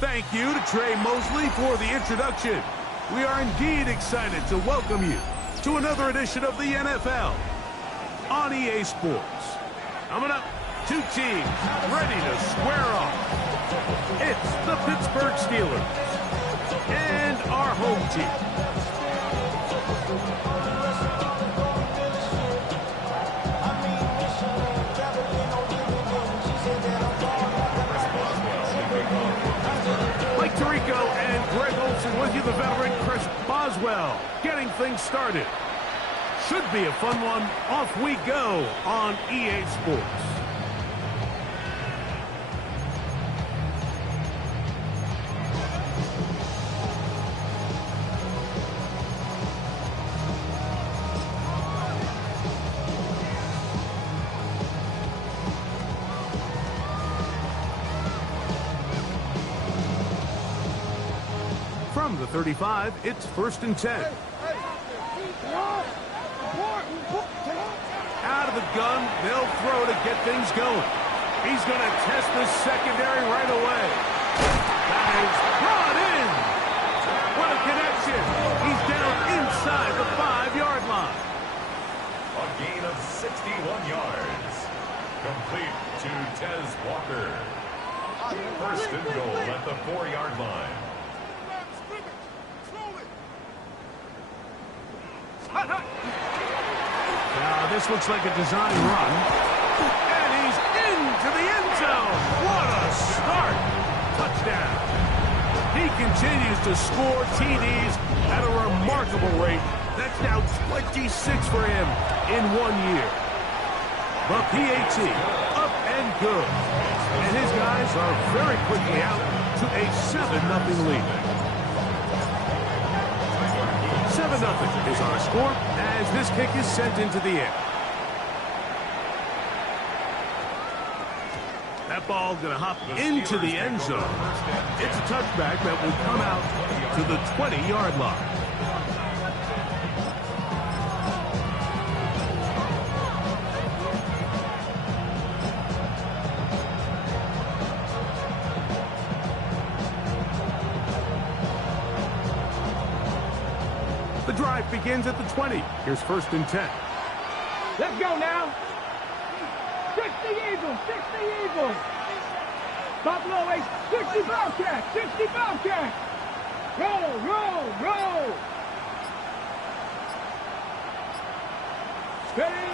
Thank you to Trey Mosley for the introduction. We are indeed excited to welcome you to another edition of the NFL on EA Sports. Coming up, two teams ready to square off. It's the Pittsburgh Steelers and our home team. With you, the veteran Chris Boswell, getting things started. Should be a fun one. Off we go on EA Sports. From the 35, it's 1st and 10. Out of the gun, they'll throw to get things going. He's going to test the secondary right away. That is brought in. What a connection. He's down inside the 5-yard line. A gain of 61 yards. Complete to Tez Walker. 1st and goal at the 4-yard line. Now, this looks like a design run. And he's into the end zone. What a start. Touchdown. He continues to score TDs at a remarkable rate. That's now 26 for him in 1 year. The PAT, up and good. And his guys are very quickly out to a 7-0 lead. 7-0 is our score as this kick is sent into the air. That ball going to hop into the end zone. It's a touchback that will come out to the 20-yard line. The drive begins at the 20. Here's 1st and 10. Let's go now. 60 Eagles, 60 Eagles. Buffalo Ace, 60 Bobcats, 60 Bobcats. Roll, roll, roll. Steady.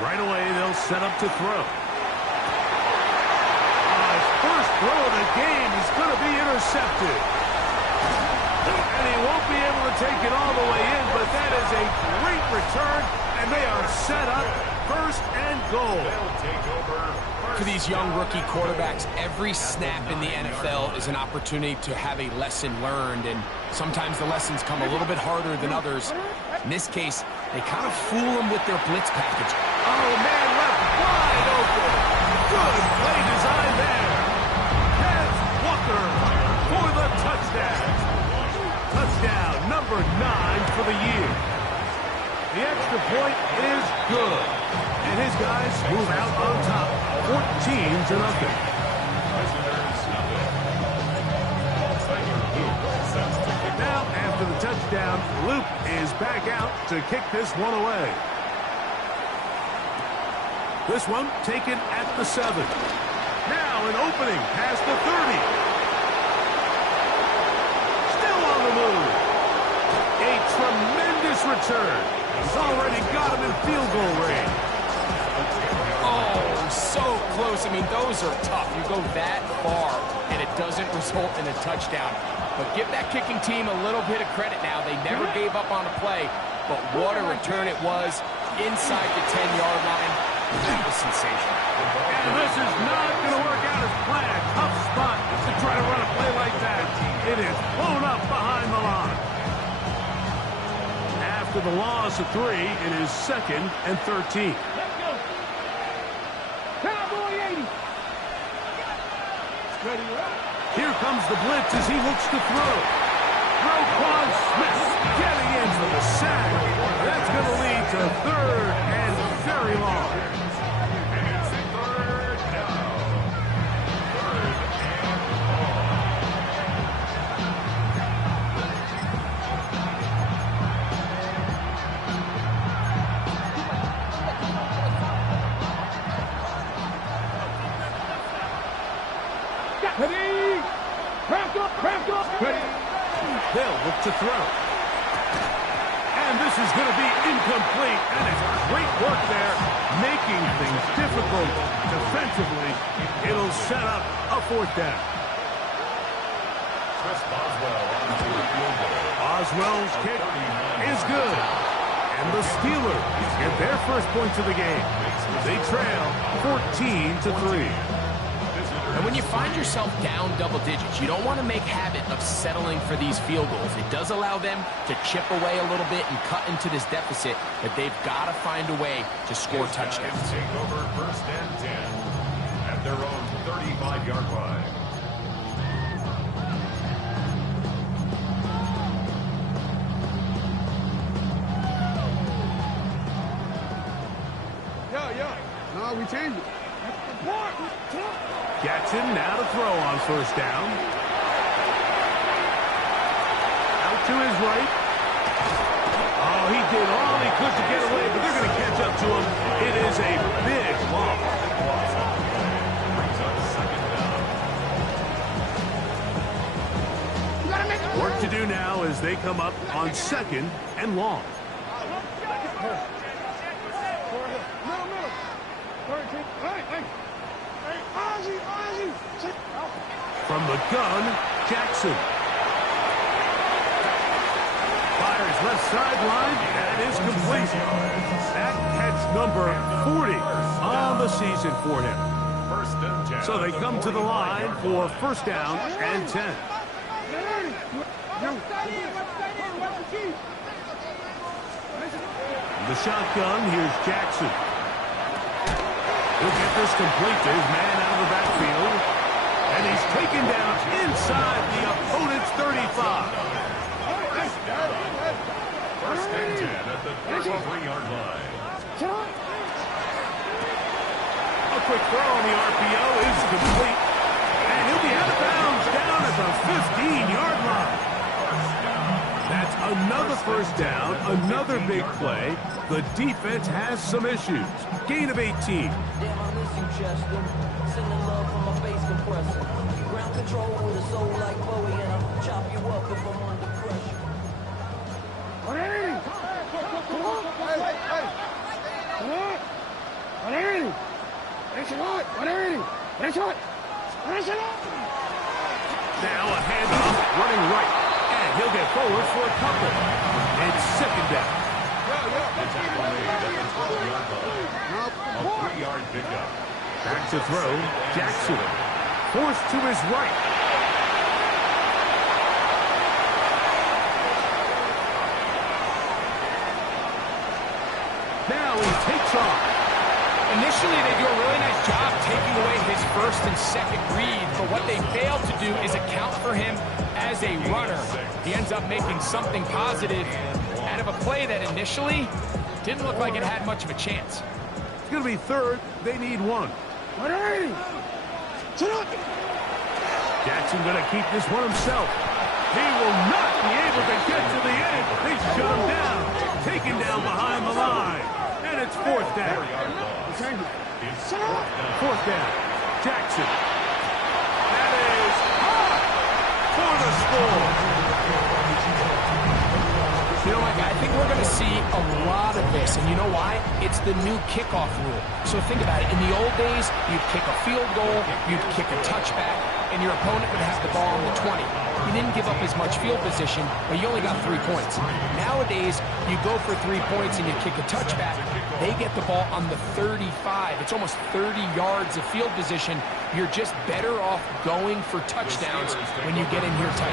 Right away, they'll set up to throw. His first throw of the game is going to be intercepted. And he won't be able to take it all the way in, but that is a great return, and they are set up 1st and goal. For these young rookie quarterbacks, every snap in the NFL is an opportunity to have a lesson learned, and sometimes the lessons come a little bit harder than others. In this case, they kind of fool them with their blitz package. Oh, man, left wide open. Good play design there. Tez Walker for the touchdown. Touchdown number 9 for the year. The extra point is good. And his guys move out on top, 14-0. Now, after the touchdown, Luke is back out to kick this one away. This one taken at the 7. Now an opening past the 30. Move. A tremendous return. He's already got him in field goal range. Oh, so close. I mean, those are tough. You go that far, and it doesn't result in a touchdown. But give that kicking team a little bit of credit now. They never gave up on a play, but what a return it was inside the 10-yard line. That was sensational. And this is not going to work out as planned. Tough spot to try to run a play like that. It is blown up behind the line. After the loss of 3, it is 2nd and 13. Let's go. Cowboy 80. Ready, right? Here comes the blitz as he looks to throw. Roquan Smith getting in for the sack. That's going to lead to 3rd and very long. They'll look to throw. And this is going to be incomplete. And it's great work there, making things difficult defensively. It'll set up a fourth down. Oswell's kick is good. And the Steelers get their first points of the game. They trail 14-3. And when you find yourself down double digits, you don't want to make habit of settling for these field goals. It does allow them to chip away a little bit and cut into this deficit, but they've got to find a way to score touchdowns. Take over first and 10 at their own 35-yard line. No, we changed it. Jackson now to throw on first down. Out to his right. Oh, he did all he could to get away, but they're going to catch up to him. It is a big loss. Work to do now as they come up on second and long. From the gun, Jackson. Fires left sideline, and is complete. That catch number 40 on the season for him. So they come to the line for first down and 10. The shotgun, here's Jackson. He'll get this complete to his man out of the backfield. And he's taken down inside the opponent's 35. First and 10 at the 33-yard line. A quick throw on the RPO is complete. And he'll be out of bounds down at the 15-yard line. That's another first down, another big play. The defense has some issues. Gain of 18. Damn, I miss you, Chester. Sending love from my face compressor. Ground control with a soul like Bowie, and I'll chop you up if I'm under pressure. Now a handoff, running right. And he'll get forward for a couple. It's second down. The tackle made at the 12-yard line. A 3-yard pickup. Back to throw, Jackson. Forced to his right. Now he takes off. Initially, they do a really nice job taking away his first and second read, but what they fail to do is account for him as a runner. He ends up making something positive out of a play that initially didn't look like it had much of a chance. It's going to be third. They need one. Jackson going to keep this one himself. He will not be able to get to the end. They shut him down. Taken down behind the line. And it's fourth down. Fourth down. Jackson. That is high for the score. You know what, I think we're going to see a lot of this, and you know why? It's the new kickoff rule. So think about it. In the old days, you'd kick a field goal, you'd kick a touchback, and your opponent would have the ball on the 20. You didn't give up as much field position, but you only got 3 points. Nowadays, you go for 3 points and you kick a touchback. They get the ball on the 35. It's almost 30 yards of field position. You're just better off going for touchdowns when you get in here tight.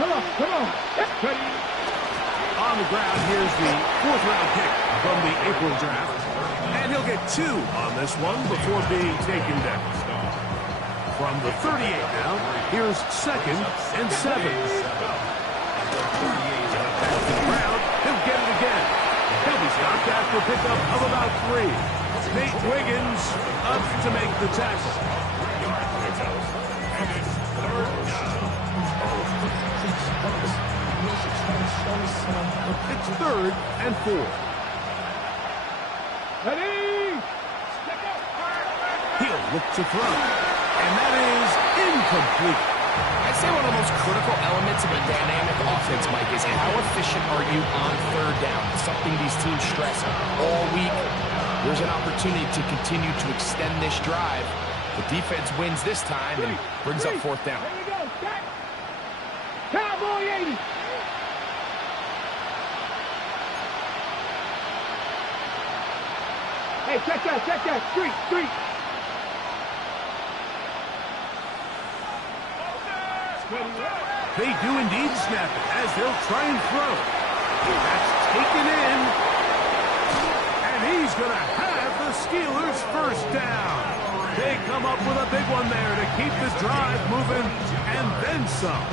Come on. On the ground, here's the fourth-round pick from the April draft. And he'll get 2 on this one before being taken down. From the 38 now, here's second and 7. Back to the ground, he'll get it again. He'll be stopped after a pickup of about 3. Nate Wiggins up to make the tackle. 3rd and 4. Ready? He'll look to throw. And that is incomplete. I'd say one of the most critical elements of a dynamic offense, Mike, is how efficient are you on 3rd down? It's something these teams stress all week. There's an opportunity to continue to extend this drive. The defense wins this time and brings up 4th down. There you go. Set. Cowboy 80. Hey, check that. Street. They do indeed snap it as they'll try and throw. That's taken in. And he's going to have the Steelers 1st down. They come up with a big one there to keep this drive moving and then some.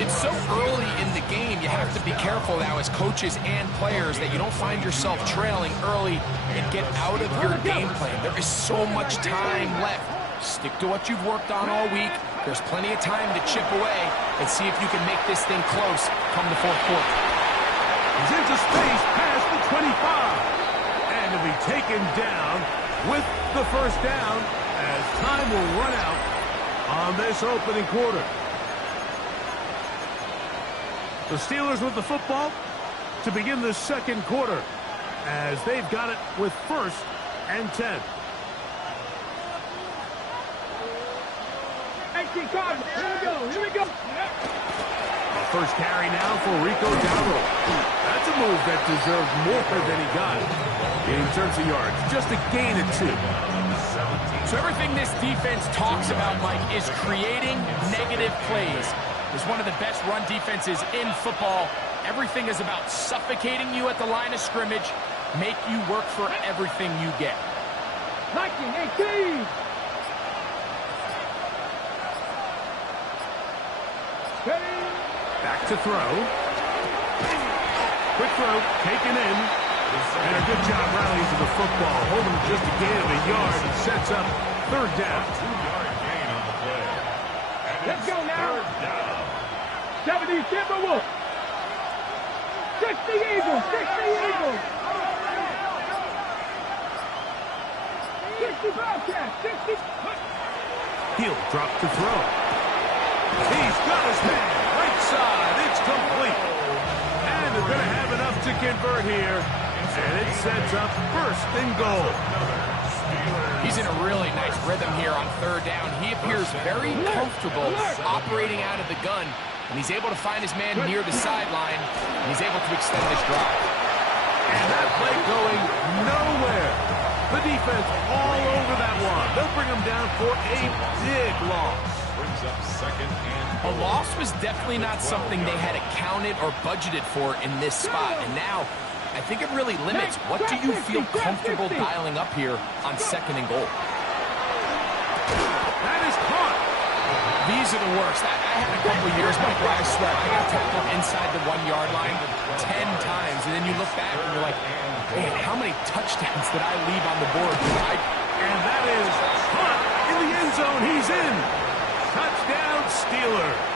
It's so early in the game, you have to be careful now as coaches and players that you don't find yourself trailing early and get out of your game plan. There is so much time left. Stick to what you've worked on all week. There's plenty of time to chip away and see if you can make this thing close come the 4th quarter. He's into space past the 25. And he'll be taken down with the 1st down as time will run out on this opening quarter. The Steelers with the football to begin the 2nd quarter as they've got it with 1st and 10. Here we go. A 1st carry now for Rico Dowdle. That's a move that deserved more than he got in terms of yards. Just a gain of 2. So everything this defense talks about, Mike, is creating negative plays. It's one of the best run defenses in football. Everything is about suffocating you at the line of scrimmage, make you work for everything you get. 19, 18. Back to throw. Quick throw, taken in. And a good job rallying to the football. Holding just a gain of a yard and sets up 3rd down. 2-yard gain on the play. And Let's go now. 3rd down. 70 Timberwolves. 60 Eagles. 60 Bobcats. 60. He'll drop to throw. He's got his man. Right side. It's complete. And they're going to have enough to convert here. And it sets up 1st and goal. He's in a really nice rhythm here on 3rd down. He appears very comfortable operating out of the gun. And he's able to find his man near the sideline. And he's able to extend this drive. And that play going nowhere. The defense all over that one. They'll bring him down for a big loss. Brings up 2nd and A loss was definitely not something they had accounted or budgeted for in this spot. And now, I think it really limits what do you feel comfortable dialing up here on 2nd and goal. That is caught. These are the worst. I had a couple years, Mike, where I swear I got tackled inside the 1-yard line 10 times. And then you look back and you're like, man, how many touchdowns did I leave on the board? And that is caught in the end zone. He's in. Touchdown, Steelers.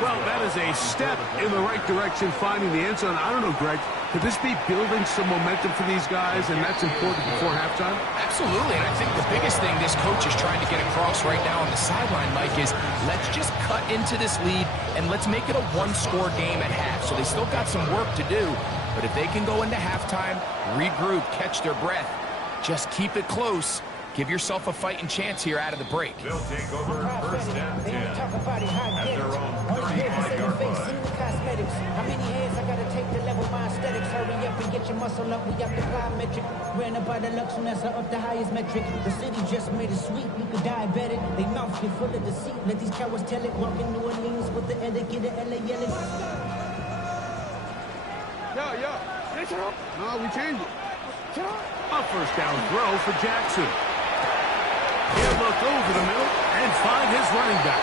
Well, that is a step in the right direction, finding the end zone. I don't know, Greg, could this be building some momentum for these guys, and that's important before halftime? Absolutely, and I think the biggest thing this coach is trying to get across right now on the sideline, Mike, is let's just cut into this lead, and let's make it a 1-score game at half. So they still got some work to do, but if they can go into halftime, regroup, catch their breath, just keep it close, give yourself a fighting chance here out of the break. they'll take over 1st and 10 at their own 35-yard line. How many hands I gotta take to level my aesthetics? Hurry up and get your muscle up. We got the plyometric. Ran up by the Lux and that's up the highest metric. The city just made it sweet. We could diabetic. They mouths get full of deceit. Let these cowards tell it. Walking New Orleans with the etiquette of LA yelling. Yo. No, we changed it. A 1st down throw for Jackson. He'll look over the middle and find his running back.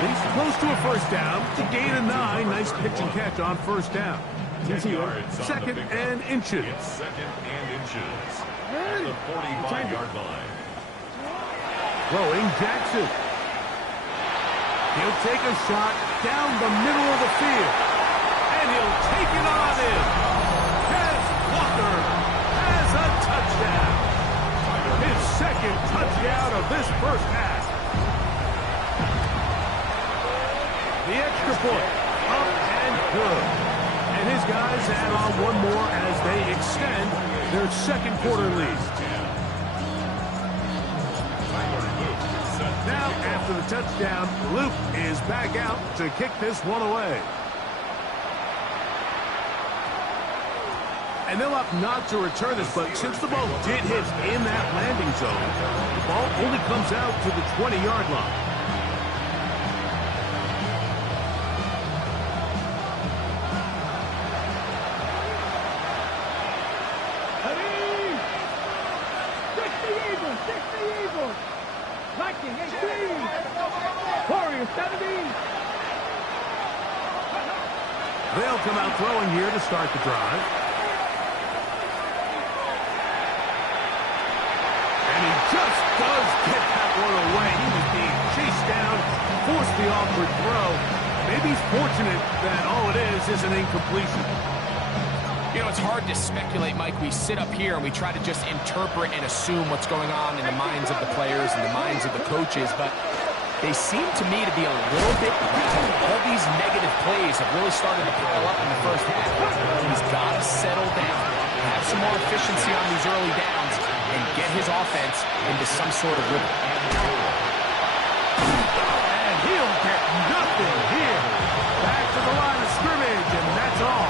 He's close to a 1st down. It's a gain of 9. Nice pitch and catch on 1st down. 10 yards on 2nd the big and inches. It's 2nd and inches at the 45-yard line. Throwing Jackson. He'll take a shot down the middle of the field. And he'll take it on in. Tez Walker has a touchdown. His second touchdown of this first half. The extra point, up and good. And his guys add on one more as they extend their second quarter lead. Now, after the touchdown, Luke is back out to kick this one away. And they'll opt not to return this, but since the ball did hit in that landing zone, the ball only comes out to the 20-yard line. They'll come out throwing here to start the drive. And he just does get that one away. He was being chased down, forced the awkward throw. Maybe he's fortunate that all it is an incompletion. You know, it's hard to speculate, Mike. We sit up here and we try to just interpret and assume what's going on in the minds of the players and the minds of the coaches, but they seem to me to be a little bit rattled. All these negative plays have really started to pile up in the first half. He's got to settle down, have some more efficiency on these early downs, and get his offense into some sort of rhythm. And he'll get nothing here. Back to the line of scrimmage, and that's all.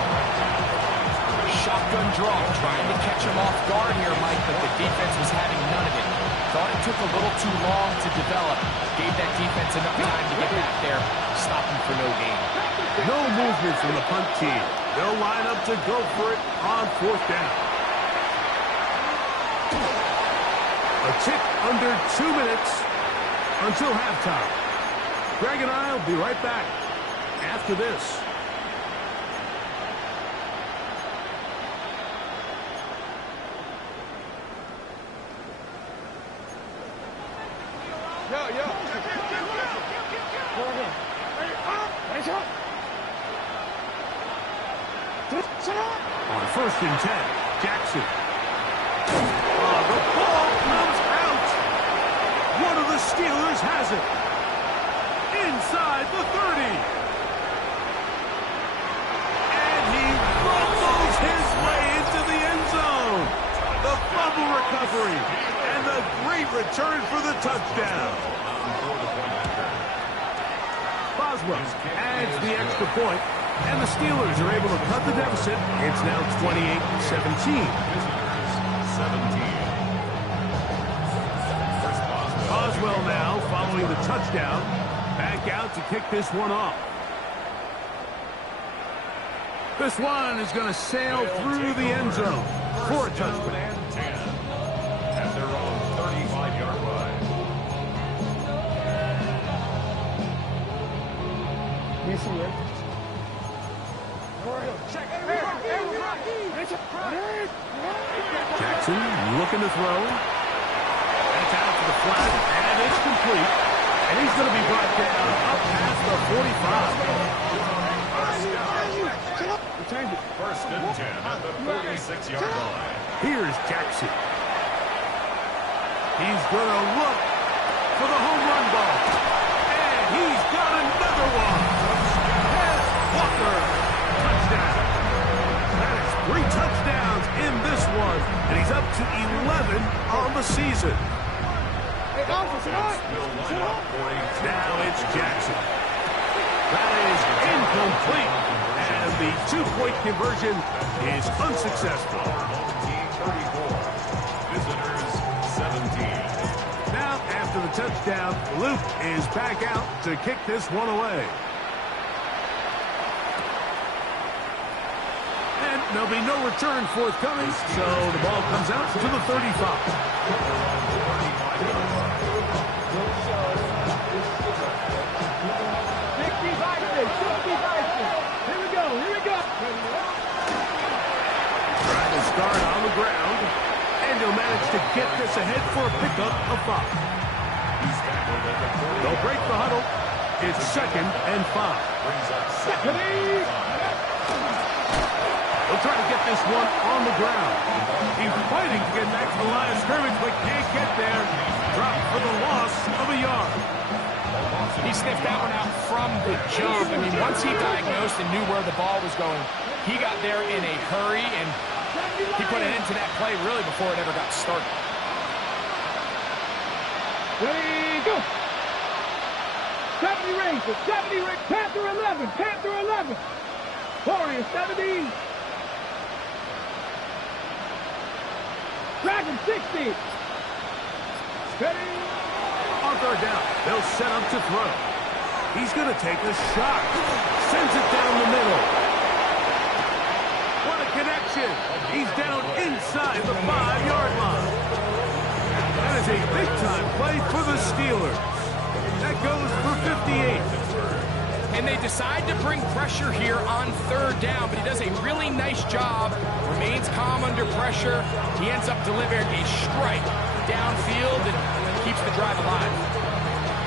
Shotgun draw, trying to catch him off guard here, Mike, but the defense was having none of it. Thought it took a little too long to develop. Gave that defense enough time to get back there. Stop him for no gain. No movement from the punt team. They'll line up to go for it on fourth down. A tick under 2 minutes until halftime. Greg and I will be right back after this. On 1st and 10, Jackson. The ball comes out. One of the Steelers has it. Inside the 30. And he fumbles his way into the end zone. The fumble recovery. And the great return for the touchdown. Boswell adds the extra point. And the Steelers are able to cut the deficit. It's now 28-17. Boswell now following the touchdown. Back out to kick this one off. This one is going to sail through the end zone for a touchdown. At their own 35-yard line. You see it? Jackson looking to throw. That's out to the flat, and it's complete. And he's going to be brought down up past the 45. First and 10 at the 46-yard line. Here's Jackson. He's going to look for the home run ball. And he's got another one. Tez Walker. Touchdown. That is 3 touchdowns in this one. And he's up to 11 on the season. Now it's Jackson. That is incomplete. And the 2-point conversion is unsuccessful. Team 34. Visitors 17. Now, after the touchdown, Luke is back out to kick this one away. And there'll be no return forthcoming, so the ball comes out to the 35. Start on the ground, and he'll manage to get this ahead for a pickup of 5. They'll break the huddle, It's 2nd and 5. He'll try to get this one on the ground. He's fighting to get back to the line of scrimmage, but can't get there. Dropped for the loss of a yard. He sniffed that one out from the jump. I mean, once he diagnosed and knew where the ball was going, he got there in a hurry, and he put an end to that play really before it ever got started. Ready, go. 70 Rangers, 70 Rangers, Panther 11, Panther 11. Warrior 70. Dragon 60. Steady. On 3rd down, they'll set up to throw. He's going to take a shot. Sends it down the middle. What a connection. He's down inside the 5-yard line. That is a big-time play for the Steelers. That goes for 58. And they decide to bring pressure here on 3rd down, but he does a really nice job. Remains calm under pressure. He ends up delivering a strike downfield and keeps the drive alive.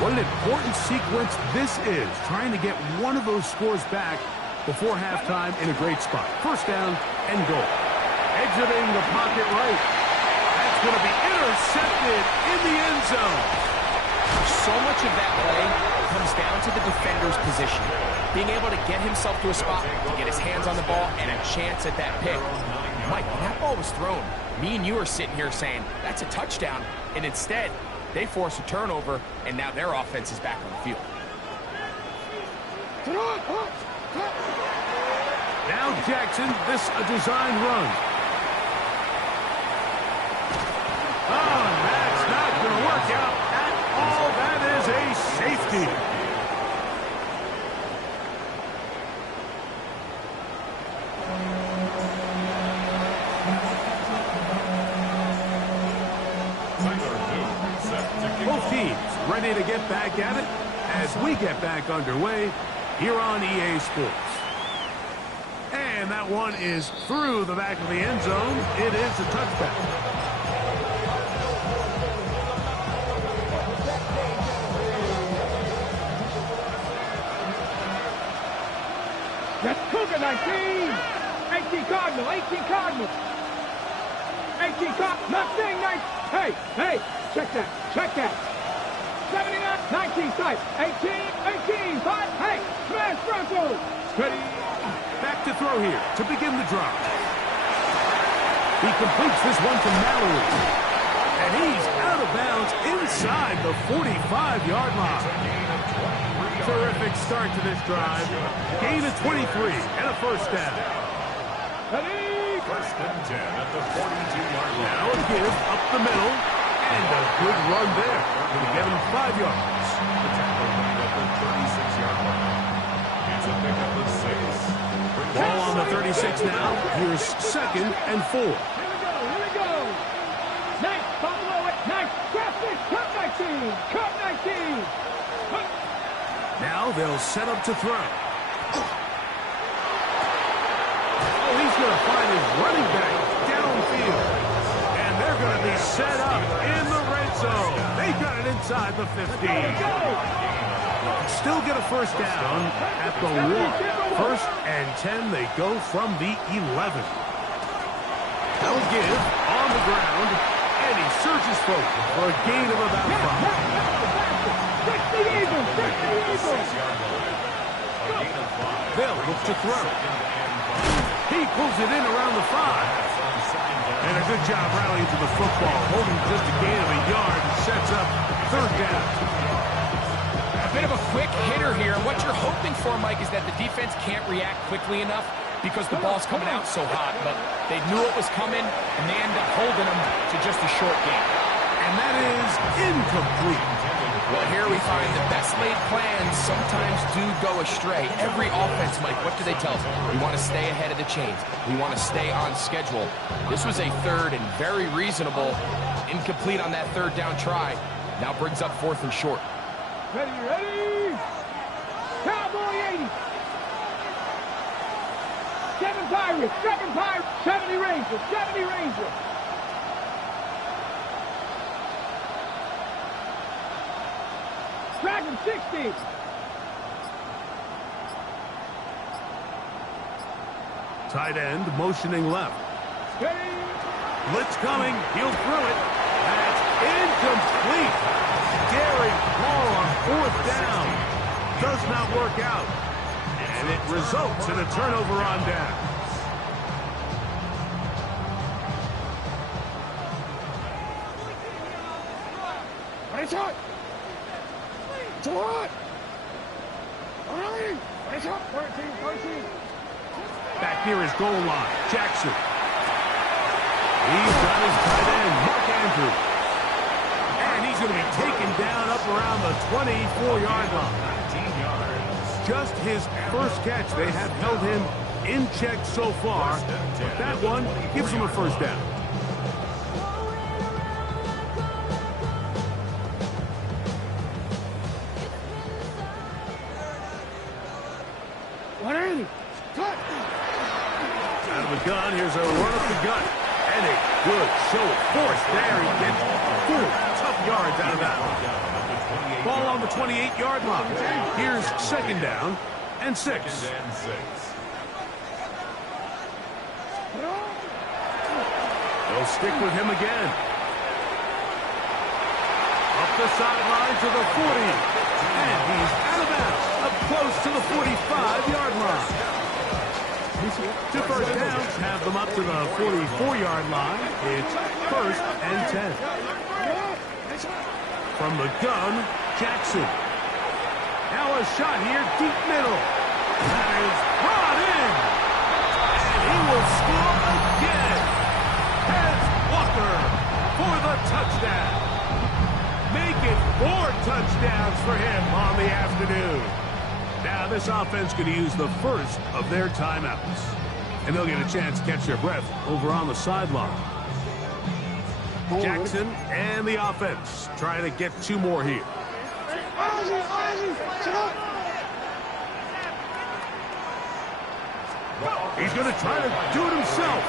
What an important sequence this is, trying to get one of those scores back before halftime in a great spot. 1st down and goal. Exiting the pocket right. That's going to be intercepted in the end zone. So much of that play comes down to the defender's position. Being able to get himself to a spot, to get his hands on the ball, and a chance at that pick. Mike, when that ball was thrown, me and you are sitting here saying, that's a touchdown. And instead, they force a turnover, and now their offense is back on the field. Now Jackson, this a design run. Oh, that's not going to work out at all. That is a safety. Both teams ready to get back at it as we get back underway here on EA Sports. And that one is through the back of the end zone. It is a touchback. That's Cougar 19. 18 Cardinal, 18 Cardinal. 18 Cardinal, not saying nice. Hey, check that, check that. 79, 19 sight. 18, 5, hey, smash Bronco. Ready. Back to throw here to begin the drive. He completes this one to Mallory. And he's out of bounds inside the 45-yard line. Terrific start to this drive. Gain of 23 and a 1st down. Ready. 1st and 10 at the 42-yard line. Now a give up the middle. And a good run there. Going to get him 5 yards. The tackle made at the 36-yard line. It's a pickup of 6. Ball on the 36 now. Here's 2nd and 4. Here we go. Nice, Buffalo, nice. Grab this, cut 19, cut 19. Now they'll set up to throw. Oh, he's going to find his running back downfield. And they're going to be set up in the red zone. They got it inside the 15. Still get a 1st down at the 1. 1st and 10, they go from the 11. They'll give on the ground, and he searches forward for a gain of about 5. They'll look to throw. He pulls it in around the 5. And a good job rallying to the football, holding just a gain of a yard and sets up 3rd down. Bit of a quick hitter here. What you're hoping for, Mike, is that the defense can't react quickly enough because the ball's coming out so hot. But they knew it was coming, and they end up holding them to just a short gain. And that is incomplete. Well, here we find the best laid plans sometimes do go astray. Every offense, Mike, what do they tell us? We want to stay ahead of the chains. We want to stay on schedule. This was a 3rd and very reasonable. Incomplete on that 3rd down try. Now brings up 4th and short. Ready. Cowboy 80. 7 Pirates, 70 Rangers, 70 Rangers. Dragon 60. Tight end motioning left. Blitz coming. He'll throw it. That's incomplete. Daring ball on 4th down. Does not work out. And it results in a turnover on down. It's hot. It's hot. All right. It's hot. 13. Back near his goal line. Jackson. He's got his tight end, Mark Andrews. And he's going to be taken down up around the 24-yard line. 19 yards. Just his first catch. They have held him in check so far. But that one gives him a first down. Out of the gun, here's a run up the gut. And a good show of force there. He gets 4 tough yards out of that one. Ball on the 28-yard line. Here's 2nd down and 6. They'll stick with him again. Up the sideline to the 40. And he's out of bounds. Up close to the 45-yard line. 2 first downs have them up to the 44-yard line. It's 1st and 10. From the gun, Jackson. Now a shot here, deep middle. That is brought in. And he will score again. Tez Walker for the touchdown. Make it 4 touchdowns for him on the afternoon. Now this offense could use the first of their timeouts. And they'll get a chance to catch their breath over on the sideline. Jackson and the offense trying to get 2 more here. He's going to try to do it himself.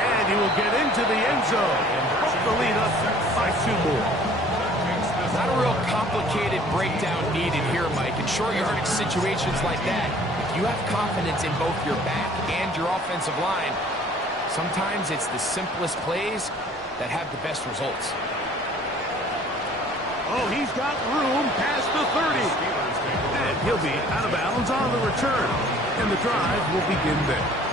And he will get into the end zone and put the lead up by 2 more. Not a real complicated breakdown needed here, Mike. In short yardage situations like that, if you have confidence in both your back and your offensive line, sometimes it's the simplest plays that have the best results. Oh, he's got room past the 30. And he'll be out of bounds on the return. And the drive will begin there.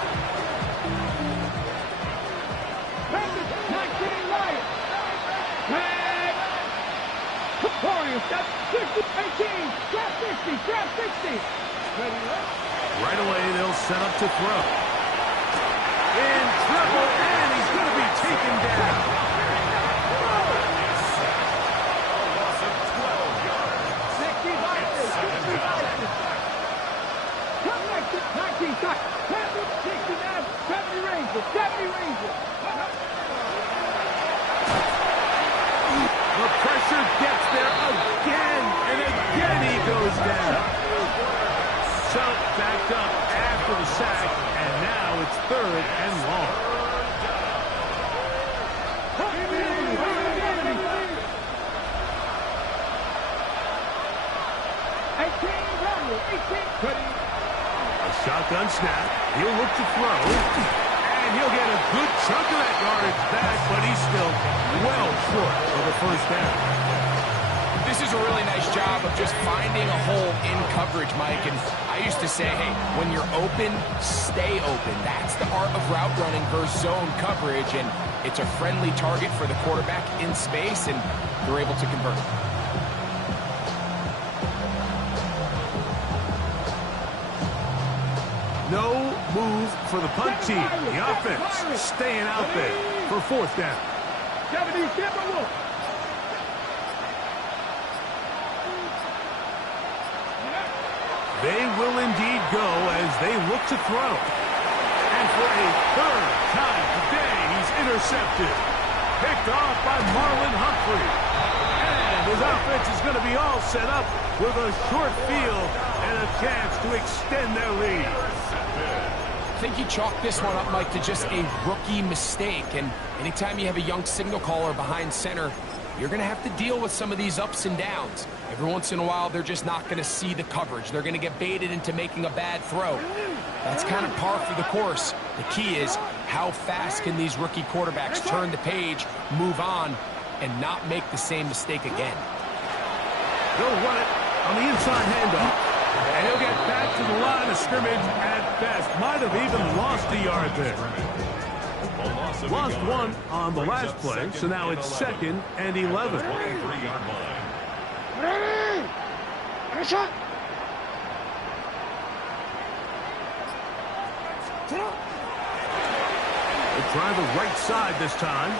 Right away, they'll set up to throw. In trouble, and he's going to be taken down. The pressure gets there again, and again he goes down. So backed up after the sack, and now it's 3rd and long. A shotgun snap. He'll look to throw. And he'll get a good chunk of that yardage back, but he's still well short of the first down. This is a really nice job of just finding a hole in coverage, Mike. And I used to say, hey, when you're open, stay open. That's the art of route running versus zone coverage. And it's a friendly target for the quarterback in space, and they're able to convert. No move for the punt team. The offense staying out there for 4th down. They will indeed go as they look to throw. And for a 3rd time today, he's intercepted. Picked off by Marlon Humphrey. And his offense is going to be all set up with a short field and a chance to extend their lead. I think you chalk this one up, Mike, to just a rookie mistake. And anytime you have a young signal caller behind center, you're going to have to deal with some of these ups and downs. Every once in a while, they're just not going to see the coverage. They're going to get baited into making a bad throw. That's kind of par for the course The key is how fast can these rookie quarterbacks turn the page, move on, and not make the same mistake again. They'll run it on the inside handoff. And he'll get back to the line of scrimmage at best. Might have even lost a yard there. Lost one on the last play, so now it's 2nd and 11. 23-yard line. Ready! And a shot! They try the right side this time.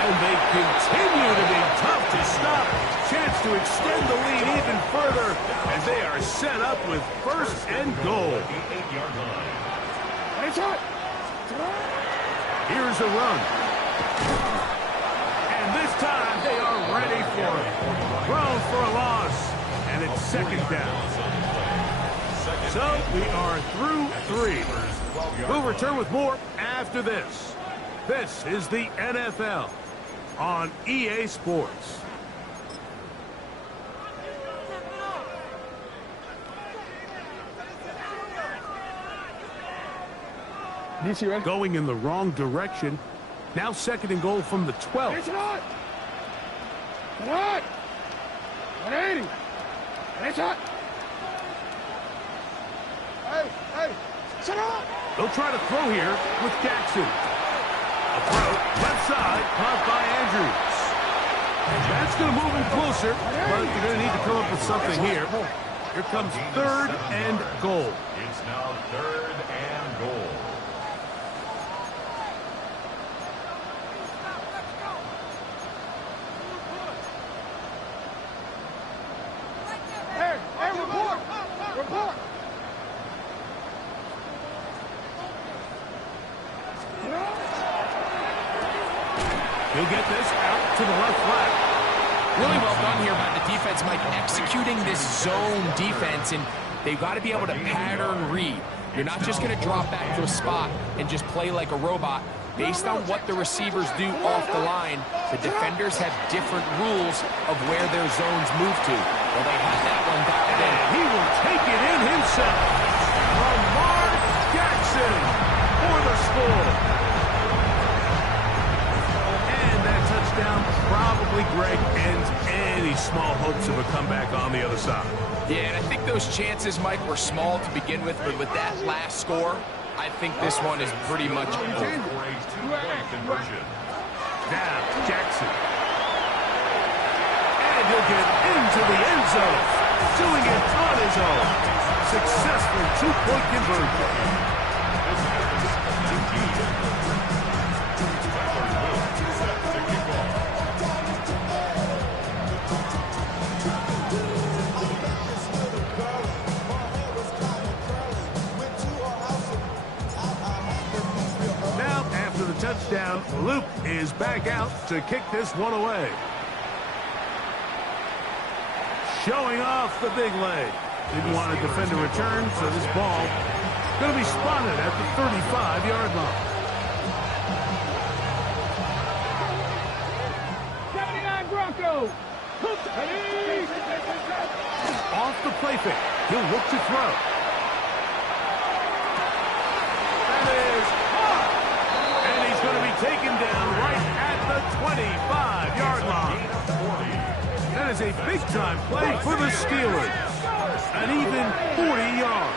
And they continue to be tough to stop. Chance to extend the lead even further as they are set up with 1st and goal. 8-yard line. And a shot! Here's a run. And this time they are ready for it. Thrown for a loss. And it's 2nd down. So we are through 3. We'll return with more after this. This is the NFL on EA Sports. Going in the wrong direction. Now 2nd and goal from the 12. It's not! It's not! 180! It's not! Hey! Sit up! They'll try to throw here with Jackson. A throw, left side, caught by Andrews. That's going to move him closer, but you're going to need to come up with something here. Here comes 3rd and goal. It's now 3rd and goal. Hey, report! Report! He'll get this out to the left flat. Really well done here by the defense, Mike, executing this zone defense, and they've got to be able to pattern read. You're not just going to drop back to a spot and just play like a robot. Based on what the receivers do off the line, the defenders have different rules of where their zones move to. Well, they have that one dialed in. He will take it in himself. Lamar Jackson for the score. And that touchdown probably, Greg, ends any small hopes of a comeback on the other side. Yeah, and I think those chances, Mike, were small to begin with, but with that last score, I think this one is pretty much over. For a 2-point conversion. Now, Jackson. And he'll get into the end zone. Doing it on his own. Successful 2-point conversion. Touchdown. Luke is back out to kick this one away. Showing off the big leg. Didn't want to defend a return, so this ball going to be spotted at the 35-yard line. 79 Broncos! Off the play fake. He'll look to throw. That is hard. And he's going to be taken down right at the 25-yard line. That is a big-time play for the Steelers. An even 40 yards.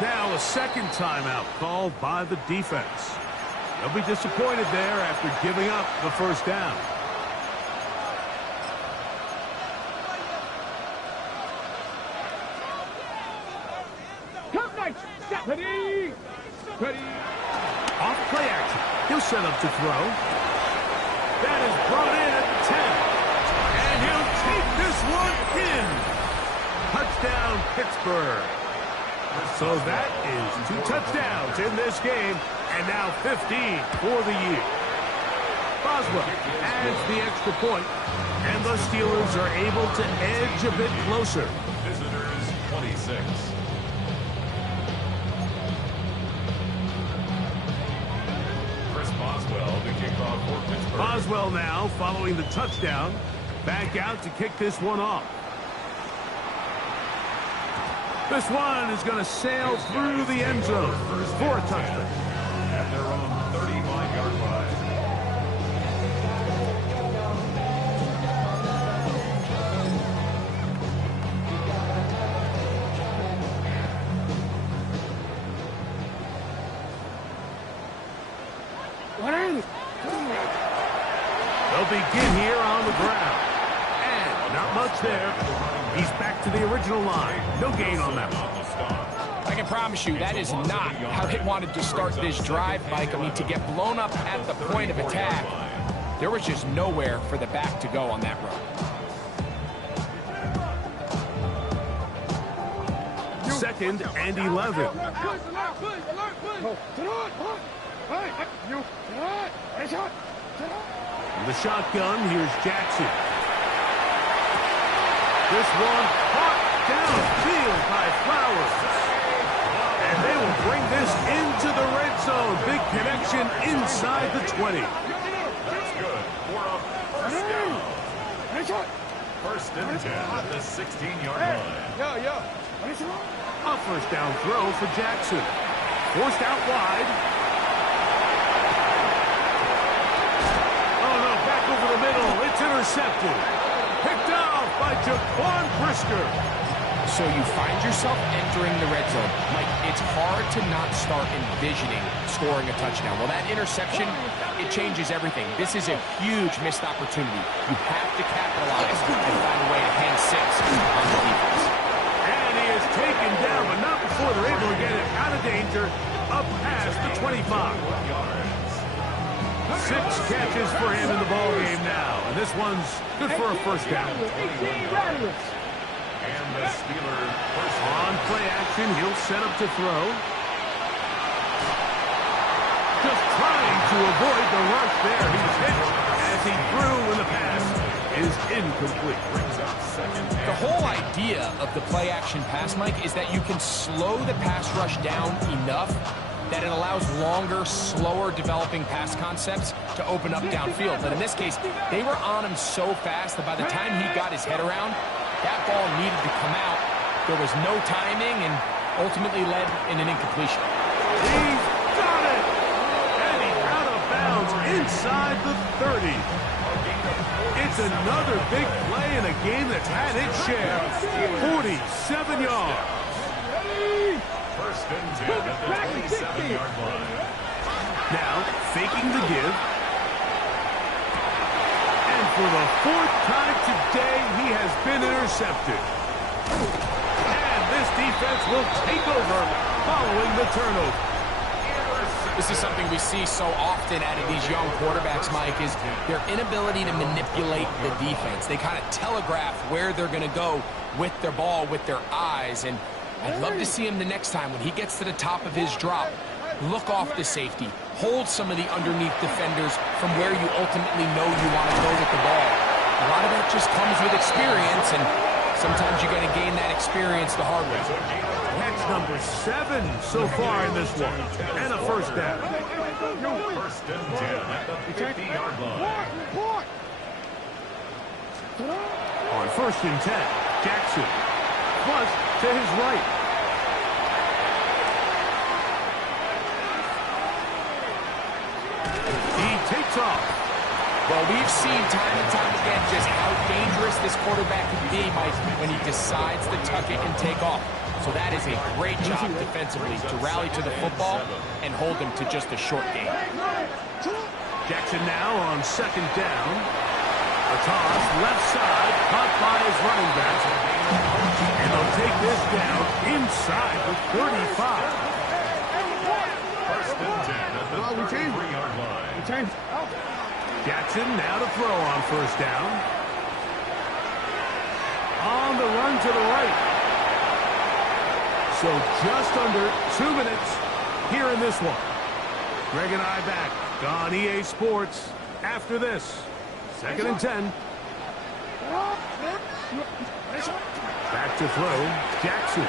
Now a second timeout called by the defense. They'll be disappointed there after giving up the first down. Ready. Off play action. He'll set up to throw. That is brought in at the 10. And he'll take this one in. Touchdown, Pittsburgh. So that is 2 touchdowns in this game. And now 15 for the year. Boswell adds the extra point. And the Steelers are able to edge a bit closer. Visitors 26. Boswell to kick off for Pittsburgh. Boswell now following the touchdown. Back out to kick this one off. This one is going to sail through the end zone for a touchdown. At their own 35-yard line. They'll begin here on the ground. And not much there. He's back to the original line. No gain on that one. I can promise you that is not how they wanted to start this drive, Mike. I mean, to get blown up at the point of attack, there was just nowhere for the back to go on that run. Second and 11. In the shotgun, here's Jackson. This one caught downfield by Flowers. And they will bring this into the red zone. Big connection inside the 20. That's good for a first down. First and 10 at the 16-yard line. A first down throw for Jackson. Forced out wide. Oh, no, back over the middle. It's intercepted. Picked off by Jaquan Brisker. So you find yourself entering the red zone. Mike, it's hard to not start envisioning scoring a touchdown. Well, that interception, it changes everything. This is a huge missed opportunity. You have to capitalize and find a way to hang six on the defense. And he is taken down, but not before they're able to get it out of danger, up past the 25. 6 catches for him in the ballgame now. And this one's good for a first down. And the Steelers first On play action, he'll set up to throw. Just trying to avoid the rush there. He's hit as he threw when the pass is incomplete. The whole idea of the play action pass, Mike, is that you can slow the pass rush down enough that it allows longer, slower developing pass concepts to open up downfield. But in this case, they were on him so fast that by the time he got his head around, that ball needed to come out. There was no timing and ultimately led in an incompletion. He's got it! And he's out of bounds inside the 30. It's another big play in a game that's had its share. 47 yards. First and 10 at the 27-yard line. Now, faking the give. And for the 4th time today, he has been intercepted. And this defense will take over following the turnover. This is something we see so often out of these young quarterbacks, Mike, is their inability to manipulate the defense. They kind of telegraph where they're going to go with their ball, with their eyes. And I'd love to see him the next time when he gets to the top of his drop. Look off the safety. Hold some of the underneath defenders from where you ultimately know you want to go with the ball. A lot of that just comes with experience, and sometimes you're going to gain that experience the hard way. Catch number 7 so far in this one. And a first down. First and 10 at the 50-yard line. On first and 10, Jackson. Plus to his right. He takes off. Well, we've seen time and time again just how dangerous this quarterback can be, Mike, when he decides to tuck it and take off. So that is a great job defensively to rally to the football and hold him to just a short gain. Jackson now on second down. A toss, left side, caught by his running back. And they'll take this down inside the 35. First and 10 at the 33-yard line. Jackson now to throw on first down. On the run to the right. So just under 2 minutes here in this one. Greg and I back on EA Sports after this. Second and 10. Back to throw. Jackson.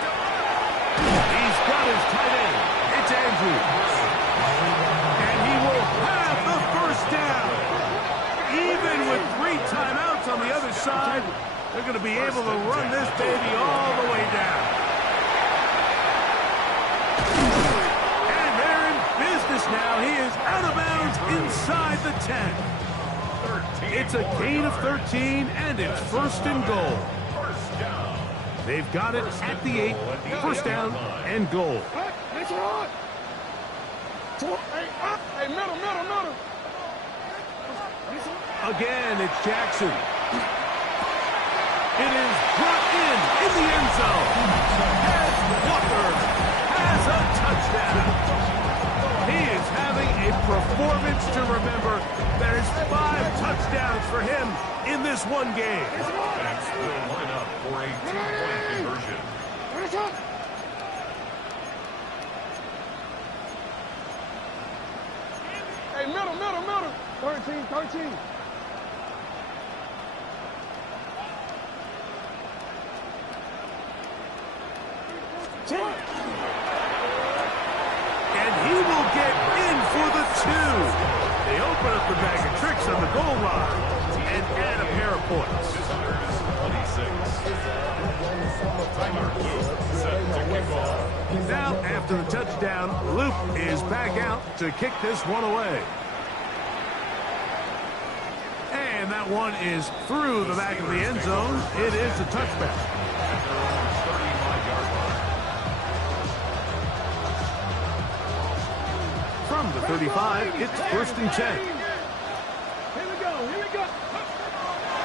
He's got his tight end. It's Andrews. And he will have the first down. Even with 3 timeouts on the other side, they're going to be able to run this baby all the way down. Now he is out of bounds inside the 10. It's a gain of 13, and it's first and goal. They've got it at the 8. First down and goal. Hey, middle. Again, it's Jackson. It is brought in the end zone. As Walker has a touchdown. He is having a performance to remember. There's 5 touchdowns for him in this one game. Backs will line up for a 2-point conversion. Hey, middle. 13. And he will get in for the 2. They open up the bag of tricks on the goal line and add a pair of points. 26. Tyler Luke set to kick off. Now, after the touchdown, Luke is back out to kick this one away. And that one is through the back of the end zone. It is a touchback. From the 35, it's first and 10. Here we go.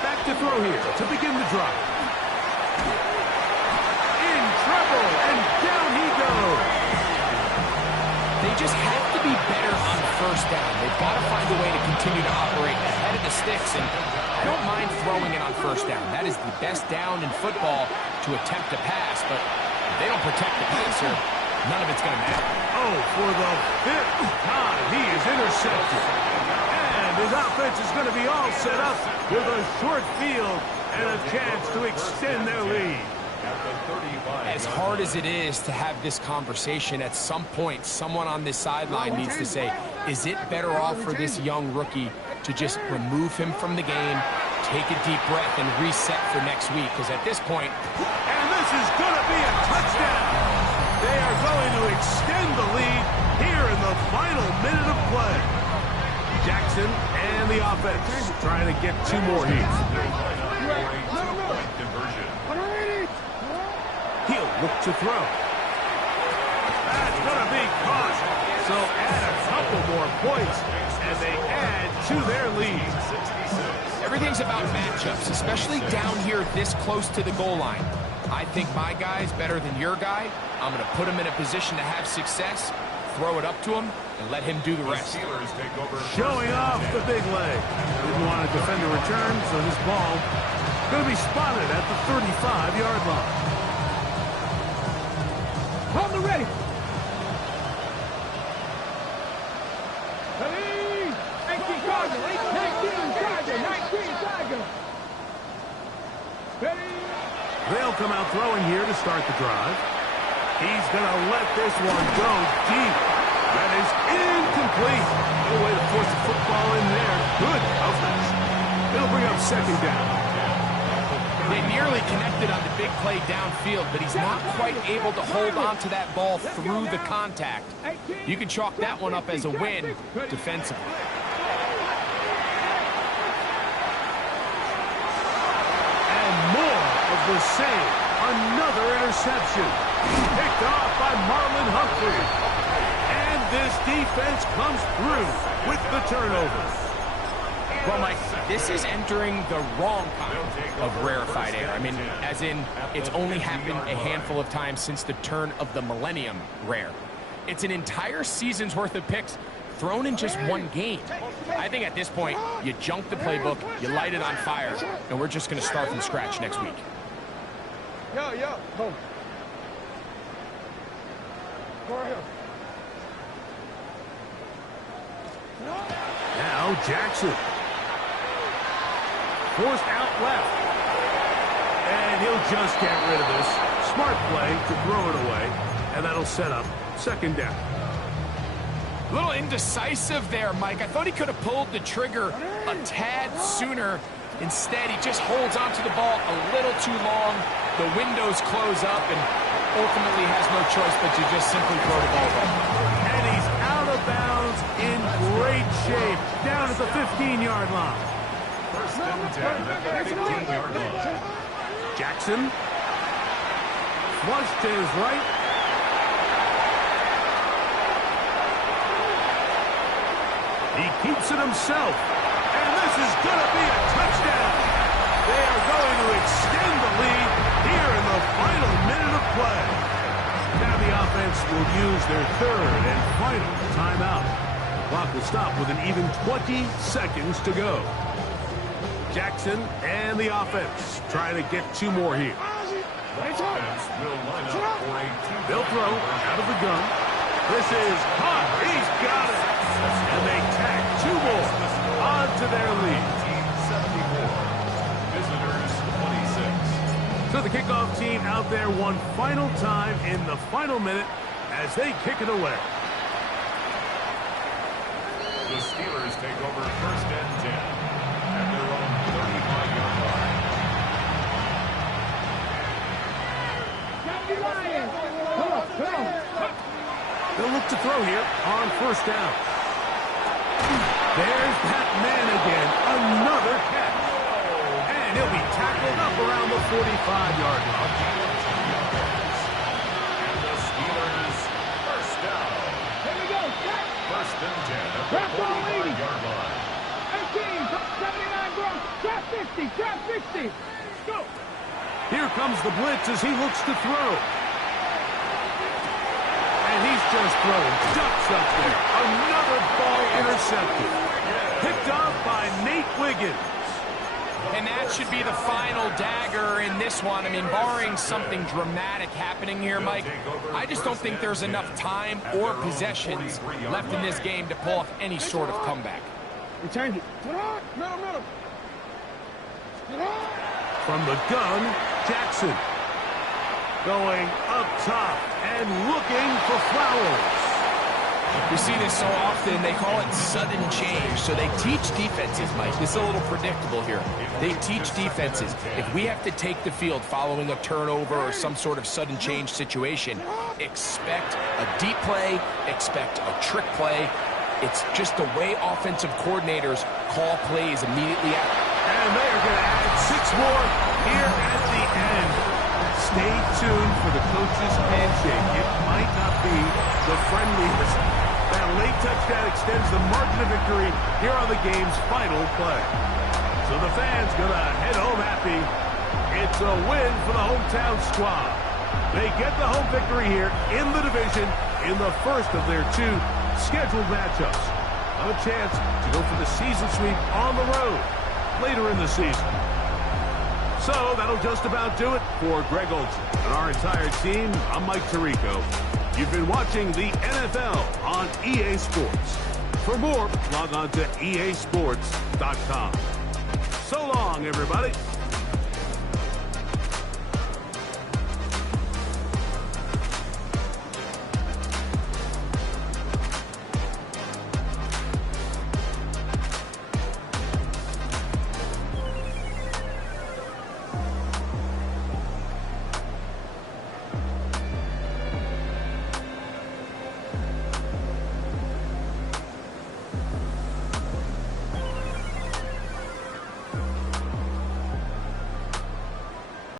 Back to throw here to begin the drive. In trouble, and down he goes. They just have to be better on first down. They've got to find a way to continue to operate ahead of the sticks, and I don't mind throwing it on first down. That is the best down in football to attempt to pass, but if they don't protect the passer, none of it's going to matter. Oh, for the 5th time, he is intercepted. And his offense is going to be all set up with a short field and a chance to extend their lead. As hard as it is to have this conversation, at some point, someone on this sideline needs to say, is it better off for this young rookie to just remove him from the game, take a deep breath, and reset for next week? Because at this point... And this is going to be a touchdown. They are going to extend the lead here in the final minute of play. Jackson and the offense trying to get 2 more hits. He'll look to throw. That's going to be caught. So add a couple more points, and they add to their lead. Everything's about matchups, especially down here this close to the goal line. I think my guy's better than your guy. I'm going to put him in a position to have success, throw it up to him, and let him do the rest. Showing off the big leg. Didn't want to defend the return, so this ball going to be spotted at the 35-yard line. Hold the ready. 19 Cardinal. 19 Tiger. Ready. They'll come out throwing here to start the drive. He's going to let this one go deep. That is incomplete. No way to force the football in there. Good coverage. It'll bring up second down. They nearly connected on the big play downfield, but he's not quite able to hold on to that ball through the contact. You can chalk that one up as a win defensively. And more of the same. Another interception. Picked off by Marlon Humphrey. And this defense comes through with the turnover. Well, Mike, this is entering the wrong kind of rarefied air. I mean, as in, it's only happened a handful of times since the turn of the millennium rare. It's an entire season's worth of picks thrown in just one game. I think at this point, you junk the playbook, you light it on fire, and we're just going to start from scratch next week. Yo. Go. Go ahead. Now Jackson. Forced out left. And he'll just get rid of this. Smart play to throw it away. And that'll set up second down. A little indecisive there, Mike. I thought he could have pulled the trigger a tad sooner. Instead, he just holds onto the ball a little too long. The windows close up and ultimately has no choice but to just simply throw the ball back. And he's out of bounds the 15-yard line. First and 10 at the 15-yard line. Jackson. Flush to his right. He keeps it himself. And this is going to be a touchdown. They are going to extend the lead here in the final minute of play. Now the offense will use their third and final timeout. Clock will stop with an even 20 seconds to go. Jackson and the offense trying to get two more here. Offense will line up for a two. They'll throw out of the gun. This is hot. He's got it. And they tack two more onto their lead. Team 74. Visitors 26. So the kickoff team out there one final time in the final minute as they kick it away. The Steelers take over first and 10 at their own 35-yard line. They'll look to throw here on first down. There's that man again. Another catch. And he'll be tackled up around the 45-yard line. And the Steelers first down. Here we go, check. First and 10 at the Press all 45-yard line. 18, 79, bro. Trap 50, trap 60. Go. Here comes the blitz as he looks to throw. And he's just throwing ducks up there. Another ball intercepted. Picked off by Nate Wiggins. And that should be the final dagger in this one. I mean, barring something dramatic happening here, Mike, I just don't think there's enough time or possessions left in this game to pull off any sort of comeback. Return it. Middle. From the gun, Jackson. Going up top and looking for Flowers. We see this so often, they call it sudden change. So they teach defenses, Mike. This is a little predictable here. They teach defenses. If we have to take the field following a turnover or some sort of sudden change situation, expect a deep play, expect a trick play. It's just the way offensive coordinators call plays immediately after. And they are going to add 6 more here at the end. Stay tuned for the coach's handshake. It might not be the friendliest. That late touchdown extends the margin of victory here on the game's final play. So the fans going to head home happy. It's a win for the hometown squad. They get the home victory here in the division in the first of their 2 scheduled matchups. Have a chance to go for the season sweep on the road later in the season. So that'll just about do it for Greg Olsen and our entire team. I'm Mike Tirico. You've been watching the NFL on EA Sports. For more, log on to easports.com. So long, everybody.